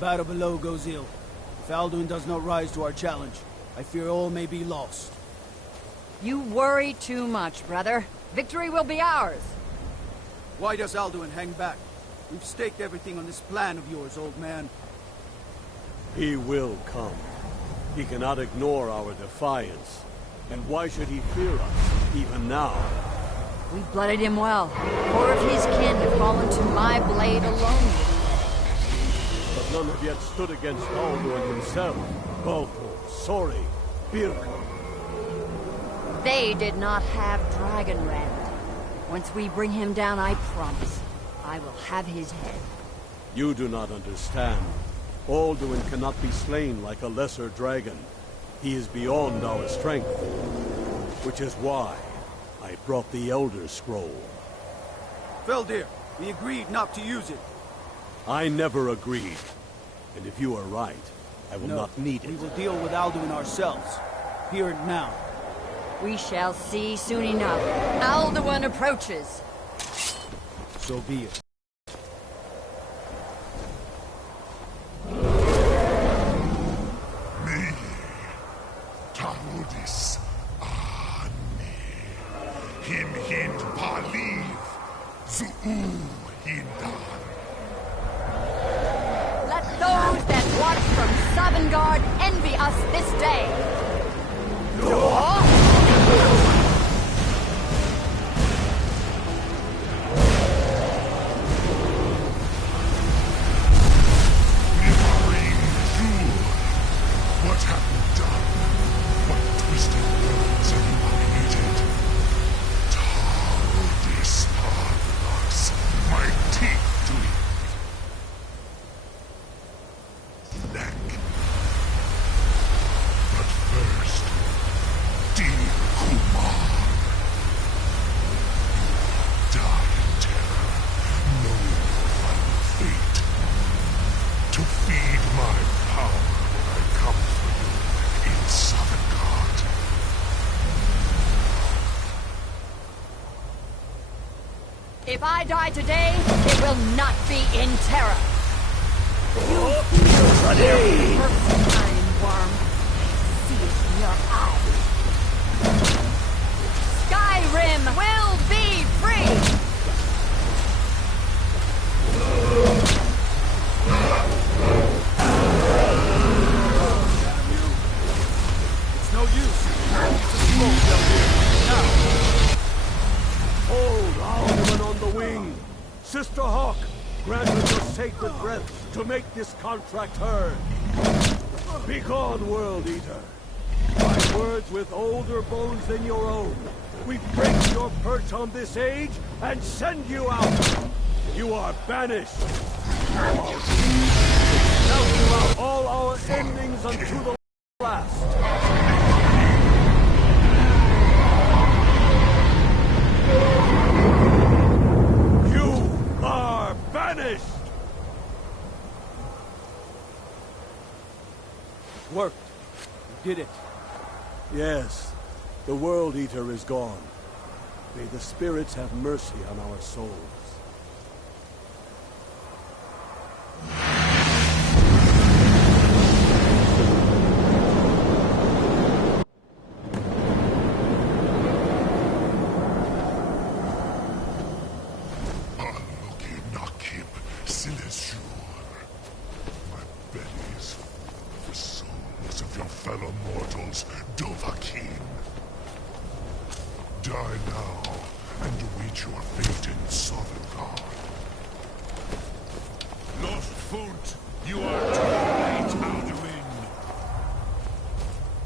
battle below goes ill. If Alduin does not rise to our challenge, I fear all may be lost. You worry too much, brother. Victory will be ours. Why does Alduin hang back? We've staked everything on this plan of yours, old man. He will come. He cannot ignore our defiance. And why should he fear us, even now? We blooded him well. Four of his kin have fallen to my blade alone. But none have yet stood against Alduin himself. Balthor, Sori, Birka. They did not have Dragonrend. Once we bring him down, I promise, I will have his head. You do not understand. Alduin cannot be slain like a lesser dragon. He is beyond our strength. Which is why I brought the Elder Scroll. Feldir, we agreed not to use it. I never agreed. And if you are right, I will not need it. We will deal with Alduin ourselves. Here and now. We shall see soon enough. Alduin approaches. So be it. Tarudis Ani Him Hind Paliv Zuu Hindan. Let those that watch from Sovngarde envy us this day. What have you done? What twisted words have you created? Tarudis Parvus, my teeth to neck. But first, dear Kumar, die in terror, know your final fate. To feed my power, I come for you in Sovngarde. If I die today, it will not be in terror. You feel the perfect time, worm. See it in your eyes. Skyrim will be free! It's no use. It's a smoke down here. Now. Hold Alduin on the wing! Sister Hawk, grant us your sacred breath to make this contract heard. Begone, World Eater. By words with older bones than your own, we break your perch on this age and send you out. You are banished. Now throughout all our endings unto the last. You are banished! Worked. We did it. Yes, the World Eater is gone. May the spirits have mercy on our souls. Aloki Nakib Silesur. My belly is full of the souls of your fellow mortals, Dovahkiin. Die now, and await your fate in Sovngarde. Lost Foot, you are too late, Alduin.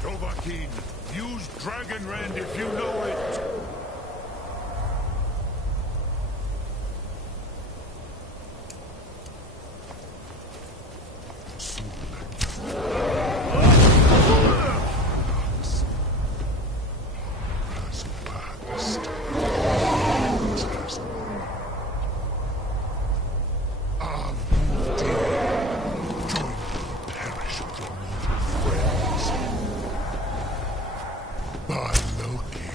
Dovahkiin, use Dragonrend if you know it. By Loki.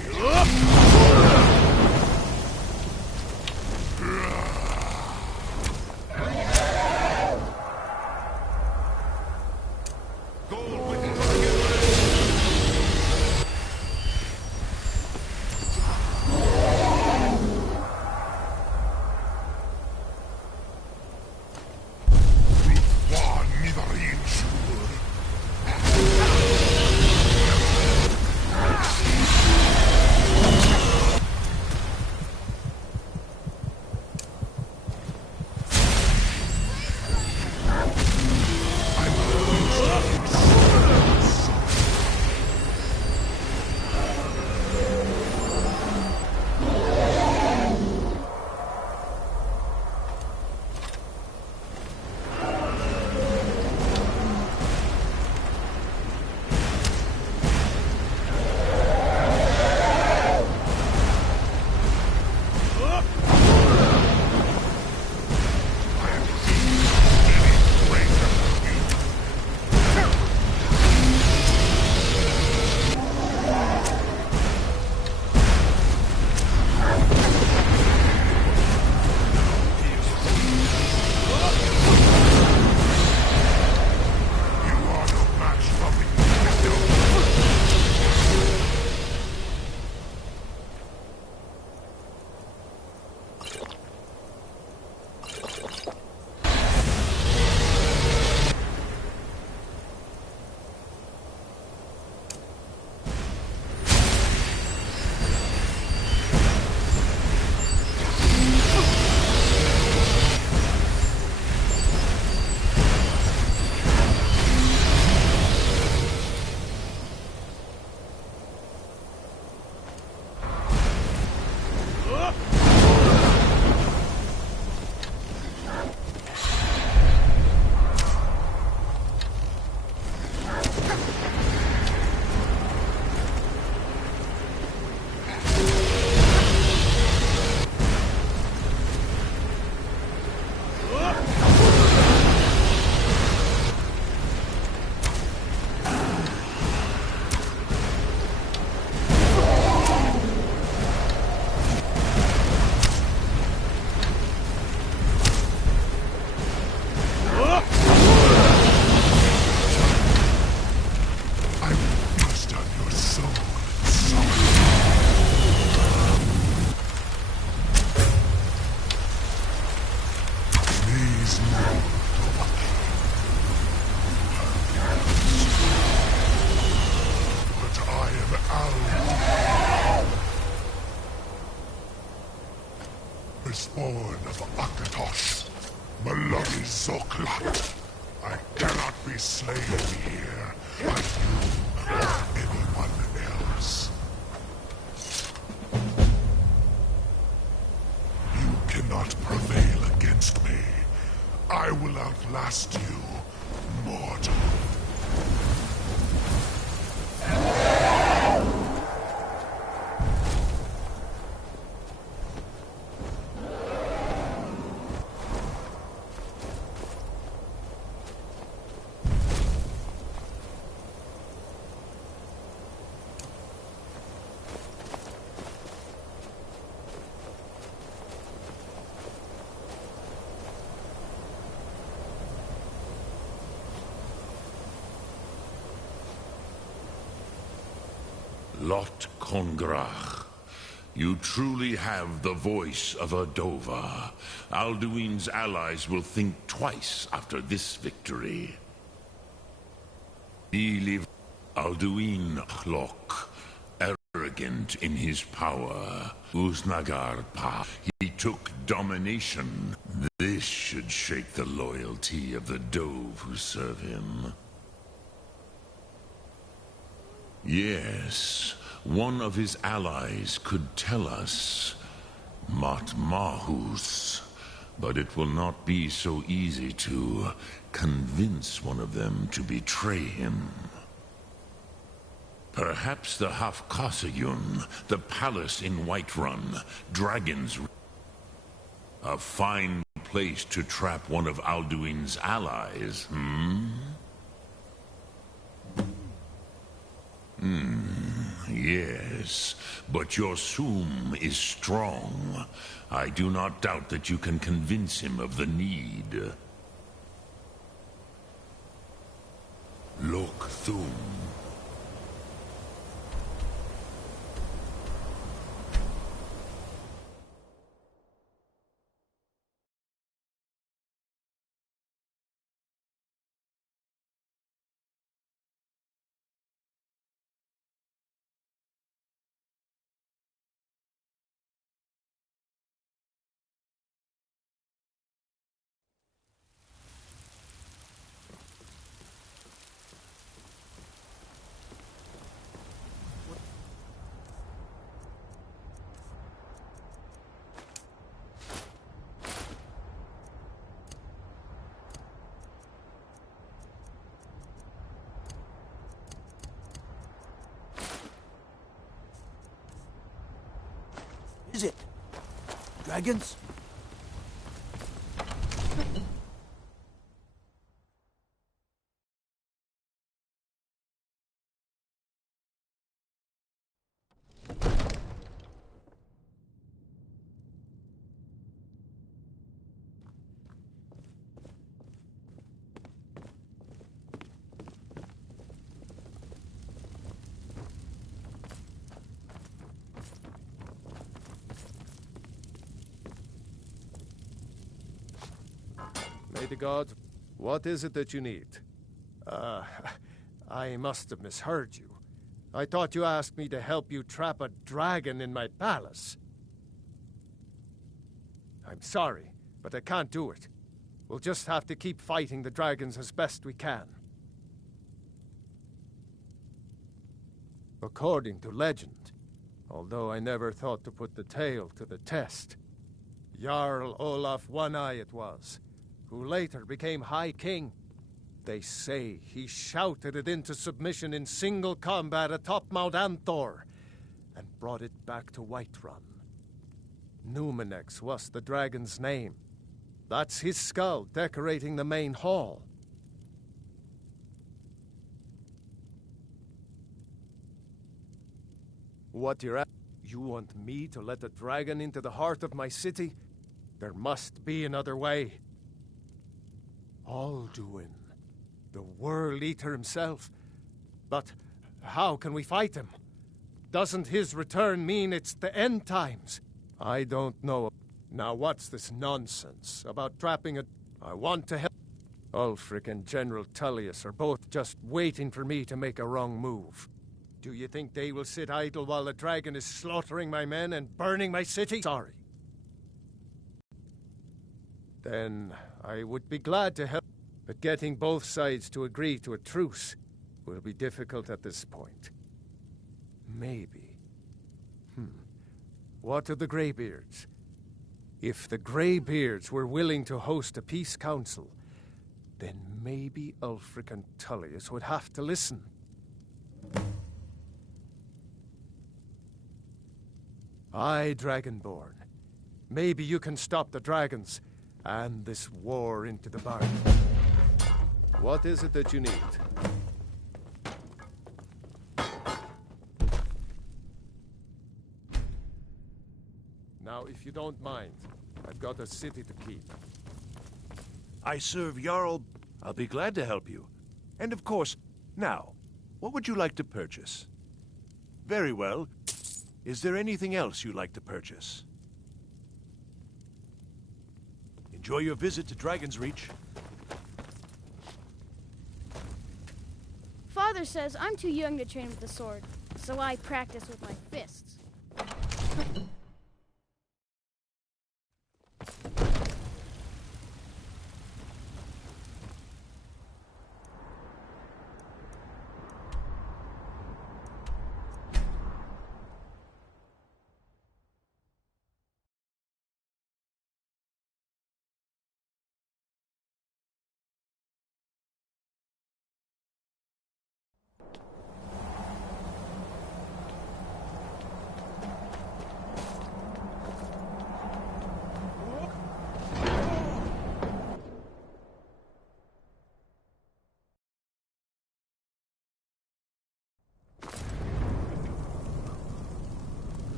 spawn of Akatosh, Malagi Zoklat. I cannot be slain here by you or anyone else. You cannot prevail against me. I will outlast you, mortal. Lot Kongrach. You truly have the voice of a Dova. Alduin's allies will think twice after this victory. Believe Alduin Chlok, arrogant in his power. Uznagar Pa. He took domination. This should shake the loyalty of the Dove who serve him. Yes, one of his allies could tell us. Matmahus. But it will not be so easy to convince one of them to betray him. Perhaps the Hafkasayun, the palace in Whiterun, dragons. A fine place to trap one of Alduin's allies, Yes, but your Sum is strong. I do not doubt that you can convince him of the need. Look, Thum. Is it? Dragons? May the gods... What is it that you need? I must have misheard you. I thought you asked me to help you trap a dragon in my palace. I'm sorry, but I can't do it. We'll just have to keep fighting the dragons as best we can. According to legend, although I never thought to put the tale to the test, Jarl Olaf One-Eye it was, who later became High King. They say he shouted it into submission in single combat atop Mount Anthor, and brought it back to Whiterun. Numenex was the dragon's name. That's his skull decorating the main hall. What you're at? You want me to let a dragon into the heart of my city? There must be another way. Alduin, the World Eater himself. But how can we fight him? Doesn't his return mean it's the end times? I don't know. Now what's this nonsense about trapping a... I want to help... Ulfric and General Tullius are both just waiting for me to make a wrong move. Do you think they will sit idle while the dragon is slaughtering my men and burning my city? Sorry. Then I would be glad to help, but getting both sides to agree to a truce will be difficult at this point. Maybe. What of the Greybeards? If the Greybeards were willing to host a peace council, then maybe Ulfric and Tullius would have to listen. Aye, Dragonborn. Maybe you can stop the dragons and this war into the bargain. What is it that you need? Now, if you don't mind, I've got a city to keep. I serve Jarl. I'll be glad to help you. And of course, now, what would you like to purchase? Very well. Is there anything else you'd like to purchase? Enjoy your visit to Dragon's Reach. Father says I'm too young to train with the sword, so I practice with my fists.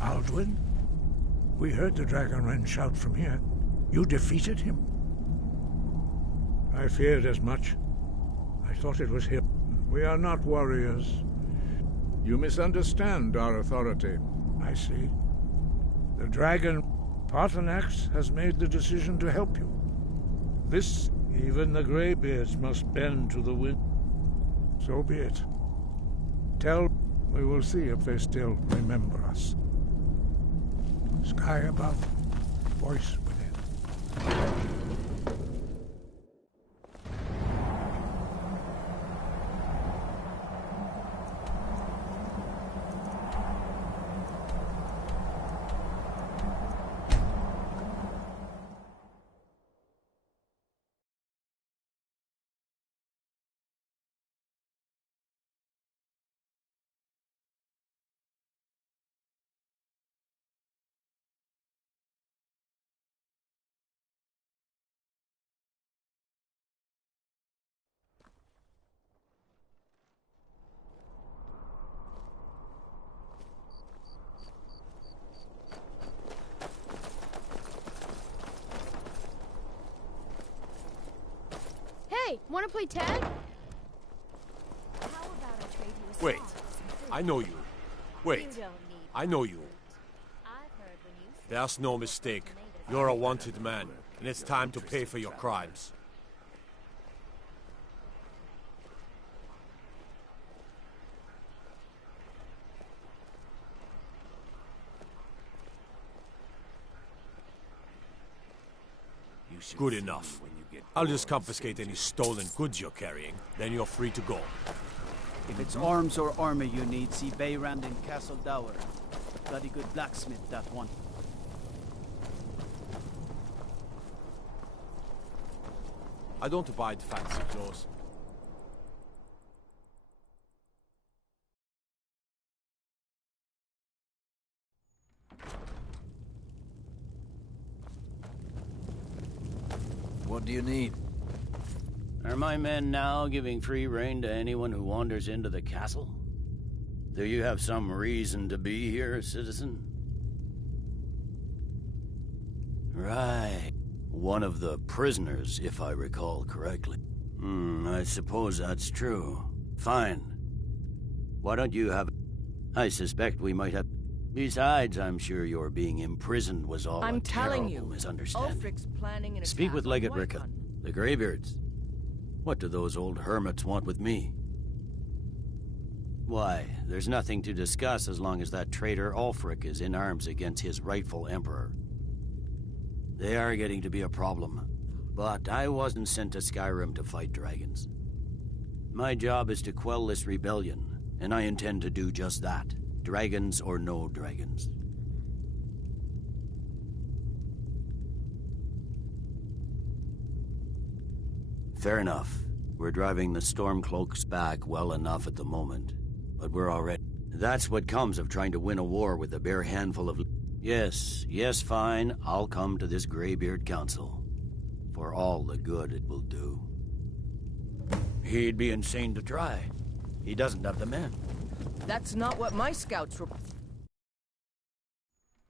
Alduin? We heard the Dragonren shout from here. You defeated him? I feared as much. I thought it was him. We are not warriors. You misunderstand our authority. I see. The dragon Paarthurnax has made the decision to help you. This, even the Greybeards must bend to the wind. So be it. We will see if they still remember us. Sky above, voice within. Hey, wanna play tag? How about I trade you a Wait, song? I know you. Wait, You don't need I know you. I've heard when you There's no mistake. You're a wanted man, and it's time to pay for your crimes. Good enough. I'll just confiscate any stolen goods you're carrying, then you're free to go. If it's arms or armor you need, see Beyrand in Castle Dower. Bloody good blacksmith, that one. I don't abide fancy clothes. What do you need? Are my men now giving free rein to anyone who wanders into the castle? Do you have some reason to be here, citizen? Right. One of the prisoners, if I recall correctly. I suppose that's true. Fine. Why don't you have... I suspect we might have... Besides, I'm sure your being imprisoned was all I'm a telling terrible you, misunderstanding. Ulfric's planning an Speak attack with on Legate White Rickon, Hunt. the Greybeards. What do those old hermits want with me? Why, there's nothing to discuss as long as that traitor Ulfric is in arms against his rightful emperor. They are getting to be a problem. But I wasn't sent to Skyrim to fight dragons. My job is to quell this rebellion, and I intend to do just that. Dragons or no dragons. Fair enough. We're driving the Stormcloaks back well enough at the moment. But we're already... That's what comes of trying to win a war with a bare handful of... Yes, fine. I'll come to this Greybeard Council. For all the good it will do. He'd be insane to try. He doesn't have the men. That's not what my scouts were...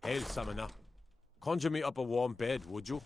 Hail, Samana. Conjure me up a warm bed, would you?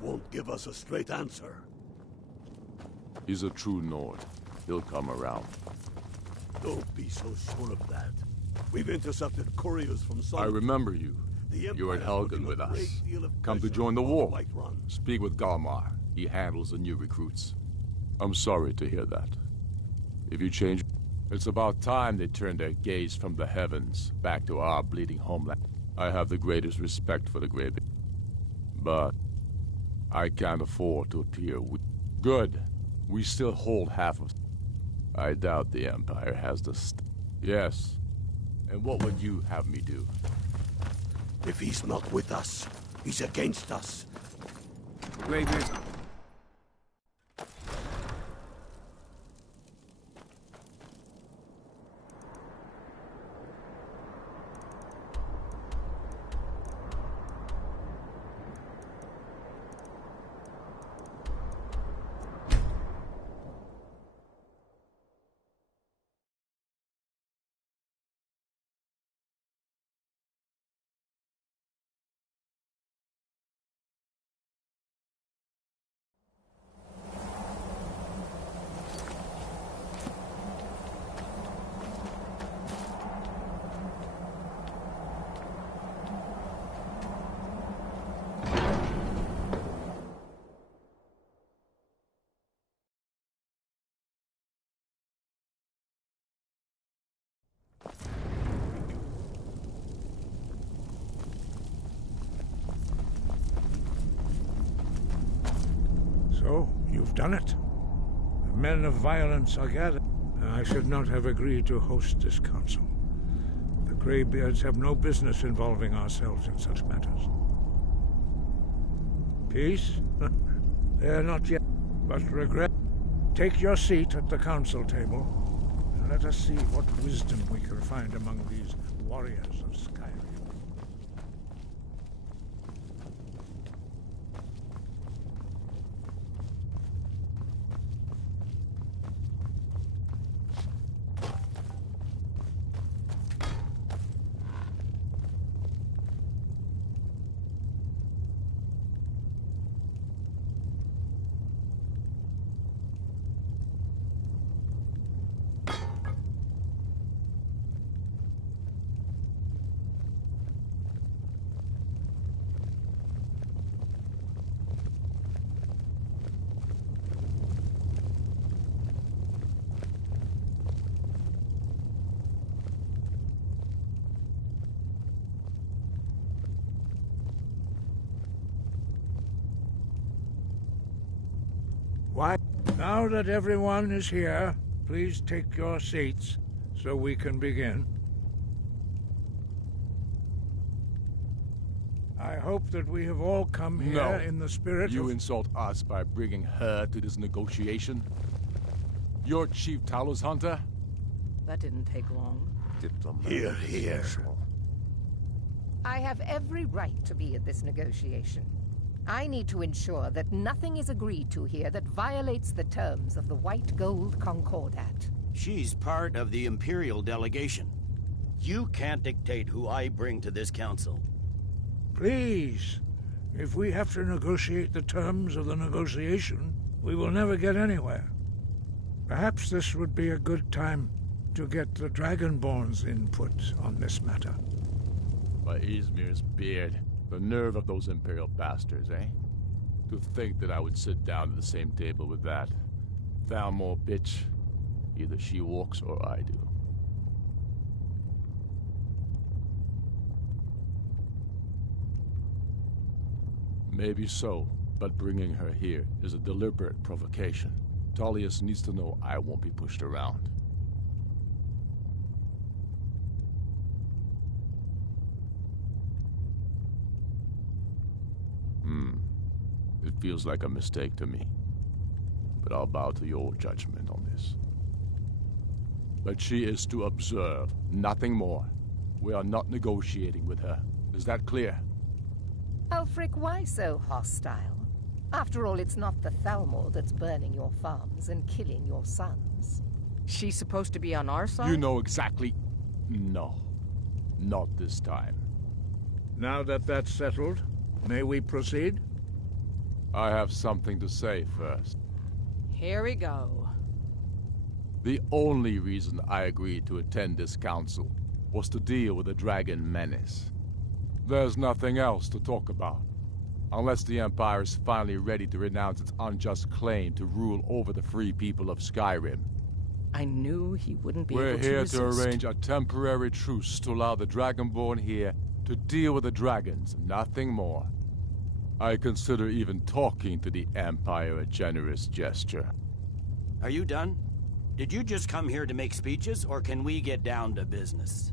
Won't give us a straight answer. He's a true Nord. He'll come around. Don't be so sure of that. We've intercepted couriers from some... I remember you. You're at Helgen with us. Come to join the war. Speak with Galmar. He handles the new recruits. I'm sorry to hear that. If you change... It's about time they turn their gaze from the heavens back to our bleeding homeland. I have the greatest respect for the Greybeard. But... I can't afford to appear weak. Good. We still hold half of... I doubt the Empire has the... Yes. And what would you have me do? If he's not with us, he's against us. Greybeard's... So, you've done it. The men of violence are gathered. I should not have agreed to host this council. The Greybeards have no business involving ourselves in such matters. Peace? They're not yet, but regret. Take your seat at the council table, and let us see what wisdom we can find among these warriors of Skyrim. Now that everyone is here, please take your seats so we can begin. I hope that we have all come here in the spirit You of... insult us by bringing her to this negotiation? You're Chief Talos Hunter? That didn't take long. Here, here. I have every right to be at this negotiation. I need to ensure that nothing is agreed to here that violates the terms of the White Gold Concordat. She's part of the Imperial delegation. You can't dictate who I bring to this council. Please, if we have to negotiate the terms of the negotiation, we will never get anywhere. Perhaps this would be a good time to get the Dragonborn's input on this matter. By Izmir's beard, the nerve of those Imperial bastards, eh? To think that I would sit down at the same table with that. Thalmor bitch. Either she walks or I do. Maybe so, but bringing her here is a deliberate provocation. Tullius needs to know I won't be pushed around. It feels like a mistake to me. But I'll bow to your judgment on this. But she is to observe, nothing more. We are not negotiating with her. Is that clear? Ulfric, why so hostile? After all, it's not the Thalmor that's burning your farms and killing your sons. She's supposed to be on our side? You know exactly... No. Not this time. Now that that's settled, may we proceed? I have something to say first. Here we go. The only reason I agreed to attend this council was to deal with the dragon menace. There's nothing else to talk about. Unless the Empire is finally ready to renounce its unjust claim to rule over the free people of Skyrim. I knew he wouldn't be We're able to here resist. to arrange a temporary truce to allow the Dragonborn here to deal with the dragons, nothing more. I consider even talking to the Empire a generous gesture. Are you done? Did you just come here to make speeches, or can we get down to business?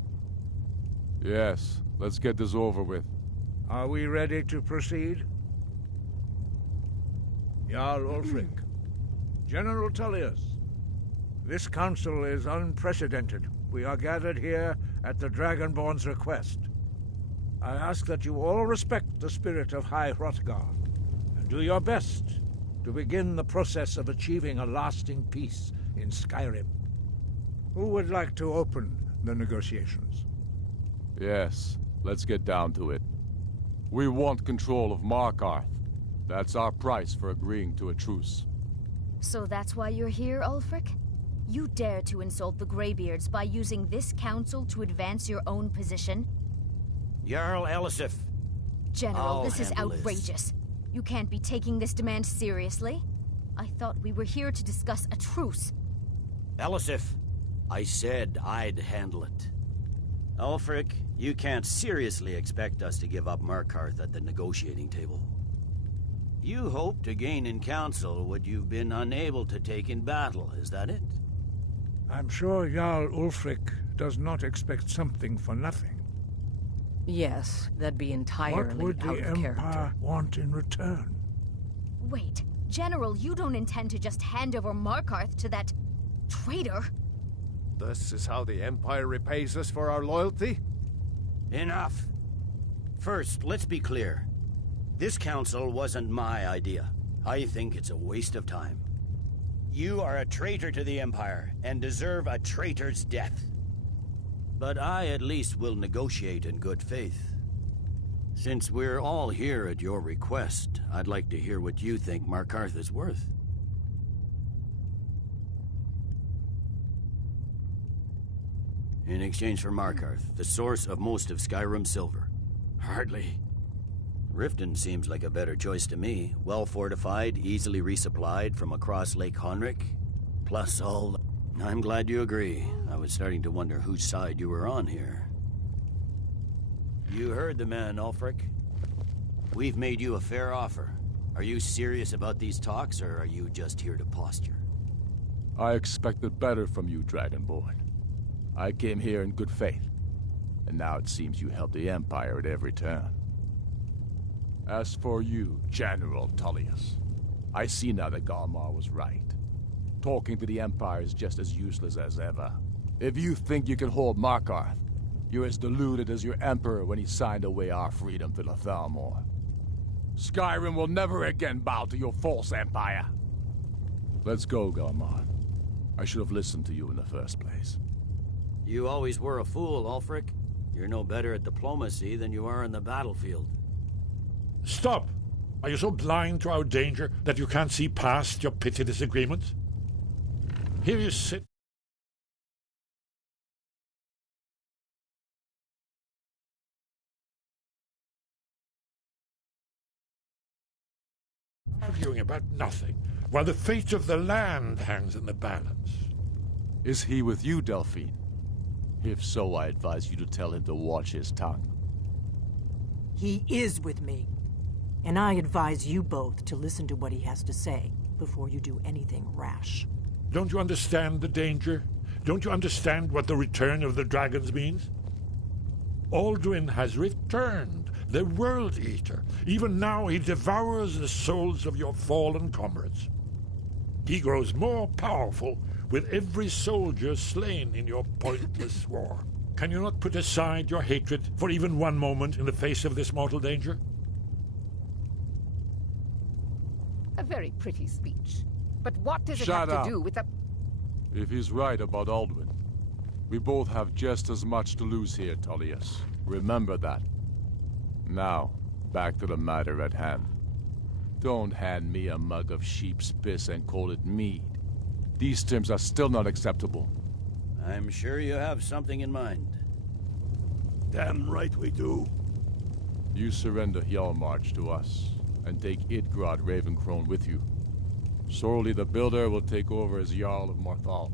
Yes, let's get this over with. Are we ready to proceed? Jarl Ulfric, General Tullius, this council is unprecedented. We are gathered here at the Dragonborn's request. I ask that you all respect the spirit of High Hrothgar, and do your best to begin the process of achieving a lasting peace in Skyrim. Who would like to open the negotiations? Yes, let's get down to it. We want control of Markarth. That's our price for agreeing to a truce. So that's why you're here, Ulfric? You dare to insult the Greybeards by using this council to advance your own position? Jarl Elisif. General, this is outrageous. You can't be taking this demand seriously. I thought we were here to discuss a truce. Elisif, I said I'd handle it. Ulfric, you can't seriously expect us to give up Markarth at the negotiating table. You hope to gain in council what you've been unable to take in battle, is that it? I'm sure Jarl Ulfric does not expect something for nothing. Yes, that'd be entirely What would the Empire want in return? Wait, General, you don't intend to just hand over Markarth to that traitor? This is how the Empire repays us for our loyalty? Enough. First, let's be clear. This council wasn't my idea. I think it's a waste of time. You are a traitor to the Empire, and deserve a traitor's death. But I at least will negotiate in good faith. Since we're all here at your request, I'd like to hear what you think Markarth is worth. In exchange for Markarth, the source of most of Skyrim's silver. Hardly. Riften seems like a better choice to me. Well fortified, easily resupplied from across Lake Honric. Plus all... I'm glad you agree. I was starting to wonder whose side you were on here. You heard the man, Ulfric. We've made you a fair offer. Are you serious about these talks, or are you just here to posture? I expected better from you, Dragonborn. I came here in good faith, and now it seems you help the Empire at every turn. As for you, General Tullius, I see now that Galmar was right. Talking to the Empire is just as useless as ever. If you think you can hold Markarth, you're as deluded as your Emperor when he signed away our freedom to the Thalmor. Skyrim will never again bow to your false empire. Let's go, Galmar. I should have listened to you in the first place. You always were a fool, Ulfric. You're no better at diplomacy than you are in the battlefield. Stop! Are you so blind to our danger that you can't see past your petty disagreements? Here you sit. Arguing about nothing, while the fate of the land hangs in the balance. Is he with you, Delphine? If so, I advise you to tell him to watch his tongue. He is with me. And I advise you both to listen to what he has to say before you do anything rash. Don't you understand the danger? Don't you understand what the return of the dragons means? Alduin has returned, the World Eater. Even now he devours the souls of your fallen comrades. He grows more powerful with every soldier slain in your pointless war. Can you not put aside your hatred for even one moment in the face of this mortal danger? A very pretty speech. But what does it Shut have up. to do with the... If he's right about Alduin, we both have just as much to lose here, Tullius. Remember that. Now, back to the matter at hand. Don't hand me a mug of sheep's piss and call it mead. These terms are still not acceptable. I'm sure you have something in mind. Damn right we do. You surrender Hjalmarch to us, and take Idgrod Ravencrone with you. Sorli the Builder will take over as Jarl of Morthal.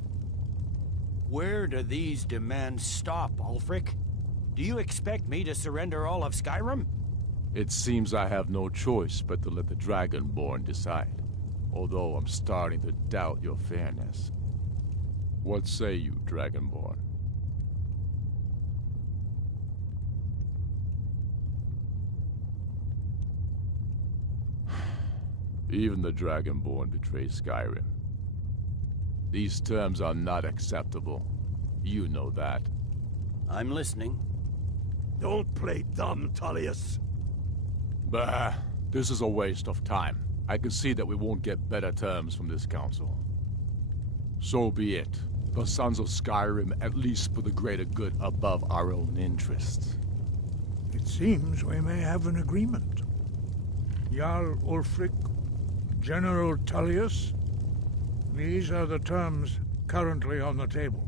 Where do these demands stop, Ulfric? Do you expect me to surrender all of Skyrim? It seems I have no choice but to let the Dragonborn decide, although I'm starting to doubt your fairness. What say you, Dragonborn? Even the Dragonborn betray Skyrim. These terms are not acceptable. You know that. I'm listening. Don't play dumb, Tullius. Bah, this is a waste of time. I can see that we won't get better terms from this council. So be it. The Sons of Skyrim at least put the greater good above our own interests. It seems we may have an agreement. Jarl Ulfric, General Tullius, these are the terms currently on the table.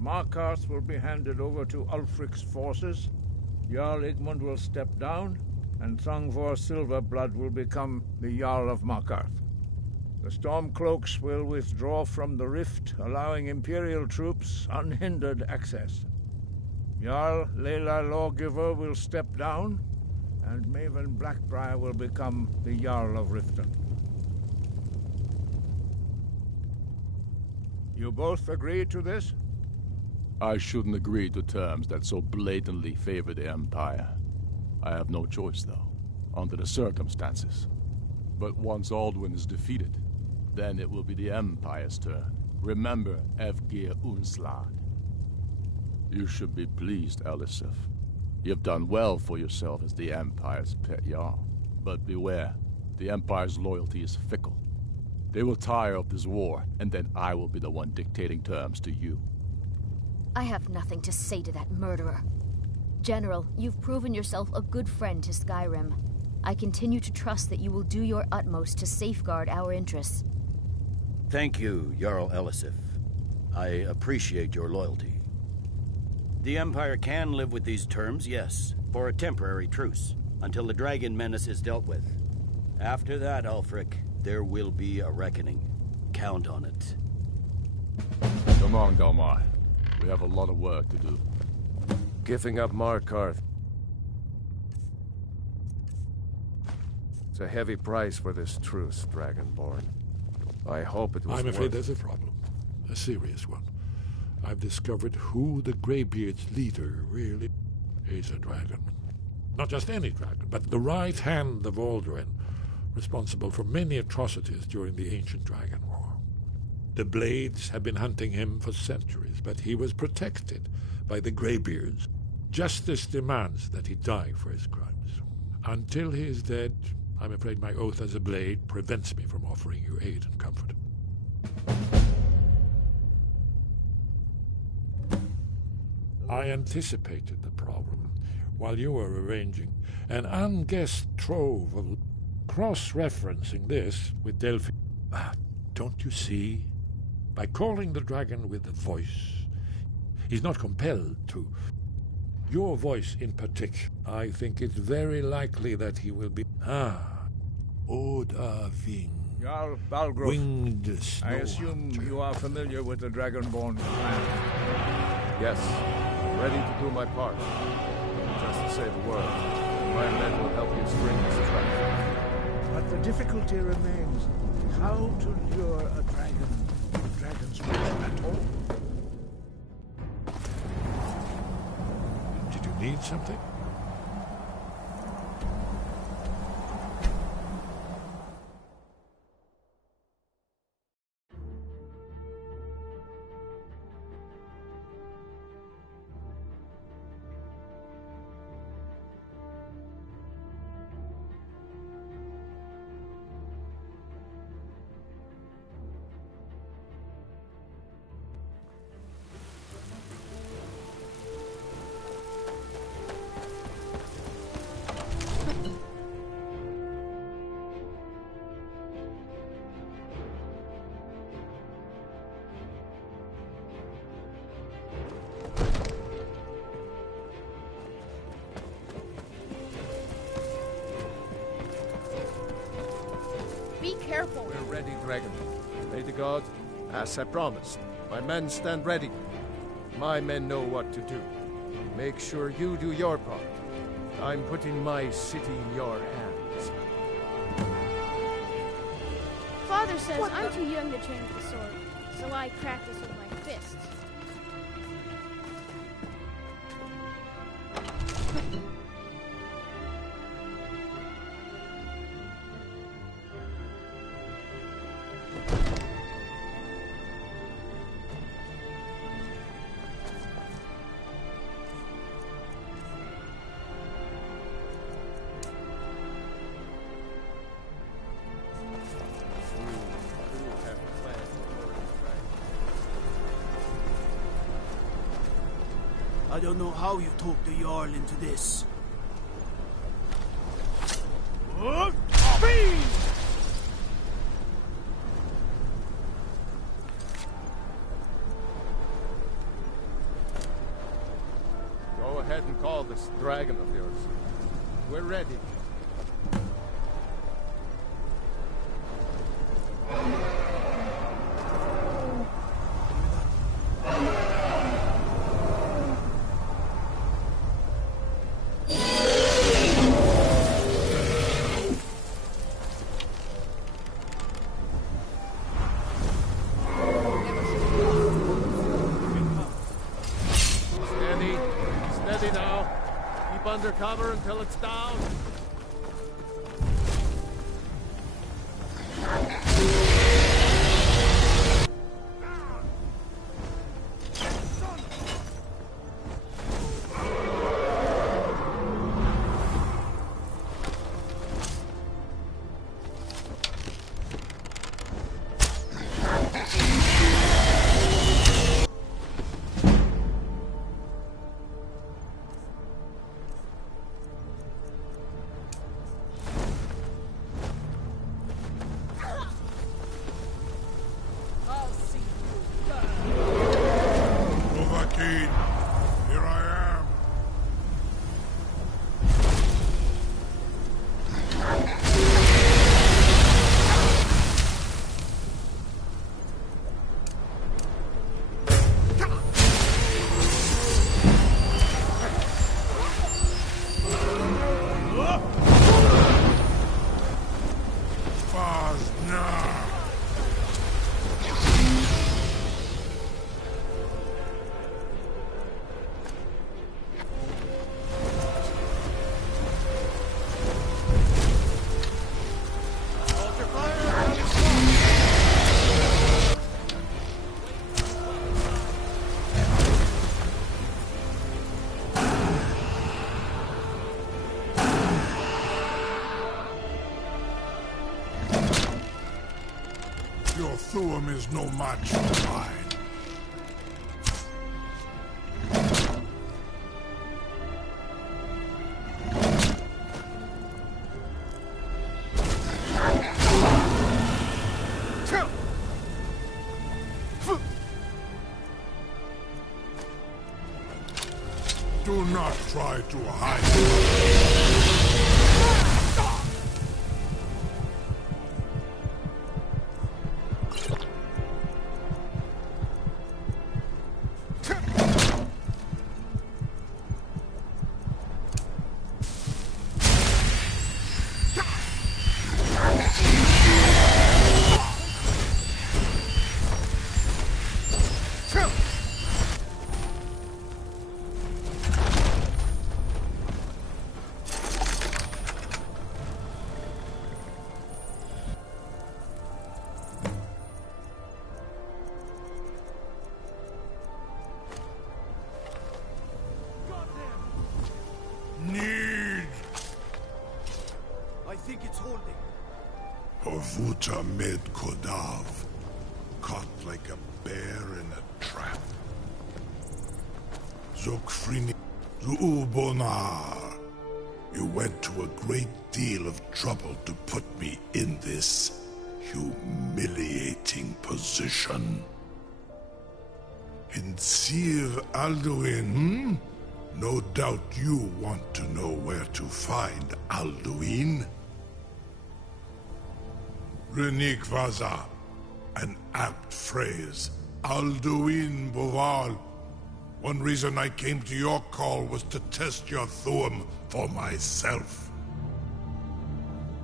Markarth will be handed over to Ulfric's forces, Jarl Igmund will step down, and Thongvor Silverblood will become the Jarl of Markarth. The Stormcloaks will withdraw from the rift, allowing Imperial troops unhindered access. Jarl Layla Lawgiver will step down, and Maven Blackbriar will become the Jarl of Riften. You both agree to this? I shouldn't agree to terms that so blatantly favor the Empire. I have no choice, though, under the circumstances. But once Alduin is defeated, then it will be the Empire's turn. Remember Evgir Unslad. You should be pleased, Elisif. You've done well for yourself as the Empire's pet Jarl. But beware, the Empire's loyalty is fickle. They will tire of this war, and then I will be the one dictating terms to you. I have nothing to say to that murderer. General, you've proven yourself a good friend to Skyrim. I continue to trust that you will do your utmost to safeguard our interests. Thank you, Jarl Elisif. I appreciate your loyalty. The Empire can live with these terms, yes, for a temporary truce, until the dragon menace is dealt with. After that, Ulfric, there will be a reckoning. Count on it. Come on, Galmar. We have a lot of work to do. Giving up Markarth. It's a heavy price for this truce, Dragonborn. I hope it was I'm afraid worth there's a problem. A serious one. I've discovered who the Greybeard's leader really is. A dragon. Not just any dragon, but the right hand of Alduin, responsible for many atrocities during the Ancient Dragon War. The Blades have been hunting him for centuries, but he was protected by the Greybeards. Justice demands that he die for his crimes. Until he is dead, I'm afraid my oath as a Blade prevents me from offering you aid and comfort. I anticipated the problem while you were arranging an unguessed trove of cross-referencing this with Delphi. Don't you see? By calling the dragon with a voice, he's not compelled to. Your voice in particular, I think it's very likely that he will be... Odahviing. Jarl Balgruuf. Winged snow I assume hunter. you are familiar with the Dragonborn plan. Yes, I'm ready to do my part. Just say the word, and my men will help you string this trap. But the difficulty remains how to lure a dragon's wish at all. Did you need something? Be careful. We're ready, Dragon. May the god, as I promised, my men stand ready. My men know what to do. Make sure you do your part. I'm putting my city in your hands. Father says I'm too young to train with the sword, so I practice with my fists. I don't know how you talked the Jarl into this. Go ahead and call this dragon of yours. We're ready. Steady now. Keep under cover until it's down. is no match for mine. Do not try to hide. Horvuta med Kodav, caught like a bear in a trap. Zokfrini Zuubonar, you went to a great deal of trouble to put me in this humiliating position. Hinsir Alduin, No doubt you want to know where to find Alduin. Renikvaza, an apt phrase. Alduin Boval. One reason I came to your call was to test your Thuum for myself.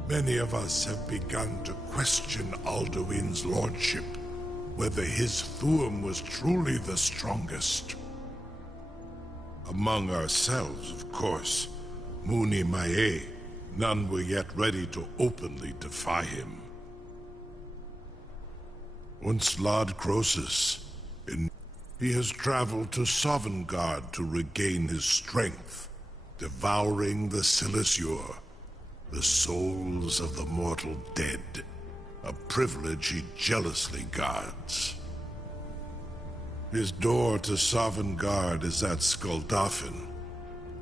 Many of us have begun to question Alduin's lordship, whether his Thuum was truly the strongest. Among ourselves, of course, Muni Mae, none were yet ready to openly defy him. Once Lord Croesus, he has traveled to Sovngarde to regain his strength, devouring the Silesur, the souls of the mortal dead, a privilege he jealously guards. His door to Sovngarde is at Skuldafn,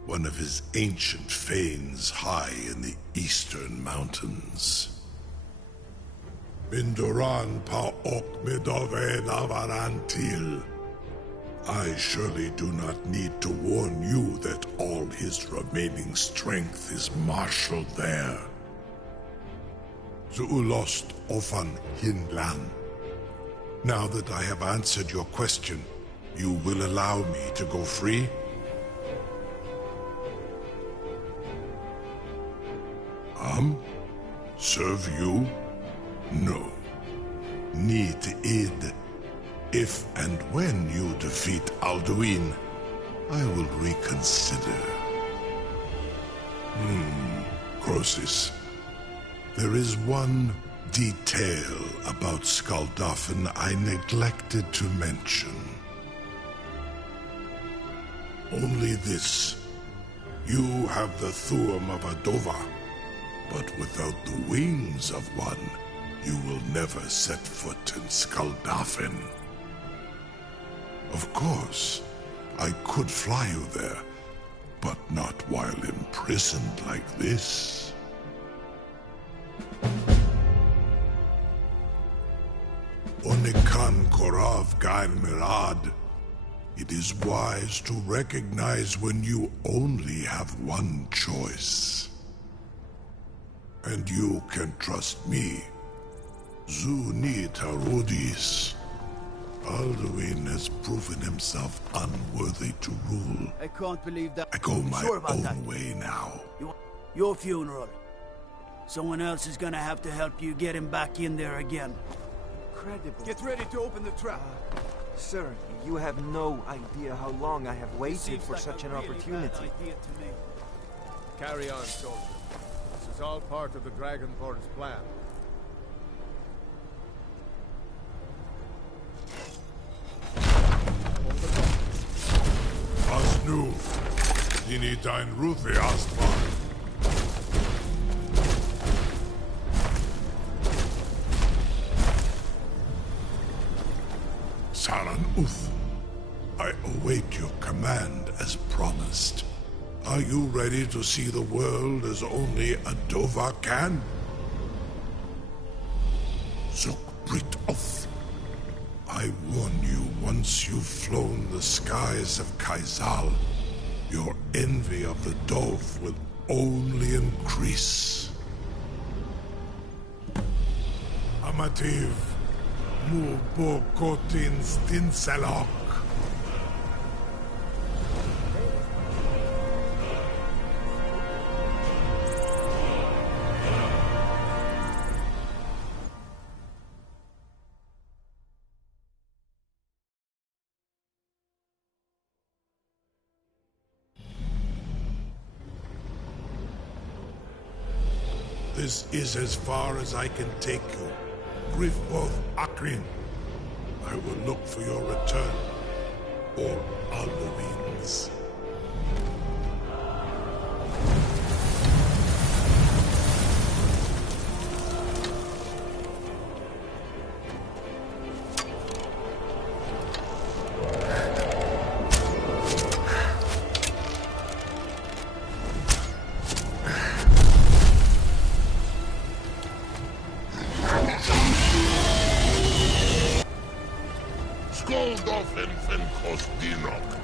one of his ancient fanes high in the eastern mountains. Mindoran pa ok midove navarantil. I surely do not need to warn you that all his remaining strength is marshaled there. Zuulost ofan hinlan. Now that I have answered your question, you will allow me to go free? Serve you? No. Need aid. If and when you defeat Alduin, I will reconsider. Croesus. There is one detail about Skuldafn I neglected to mention. Only this. You have the Thuum of Adova, but without the wings of one, you will never set foot in Skuldafn. Of course, I could fly you there, but not while imprisoned like this. Onikan Korav Gain Mirad. It is wise to recognize when you only have one choice. And you can trust me. Zuni Tarudis. Alduin has proven himself unworthy to rule. I can't believe that. I go my own way now. Your funeral. Someone else is gonna have to help you get him back in there again. Incredible. Get ready to open the trap. Sir, you have no idea how long I have waited for such an opportunity. Carry on, soldier. This is all part of the Dragonborn's plan. Asnu, Dini Dain Ruthi Astvar. Uth, I await your command as promised. Are you ready to see the world as only a Dova can? Zuk Brit Uth, I warn you, once you've flown the skies of Kaizal, your envy of the Dove will only increase. Amativ, mu bo kotin stinselok. This is as far as I can take you. Grifboth Akrin. I will look for your return, or Alduin's. Skoldolfin Finkos Dinok.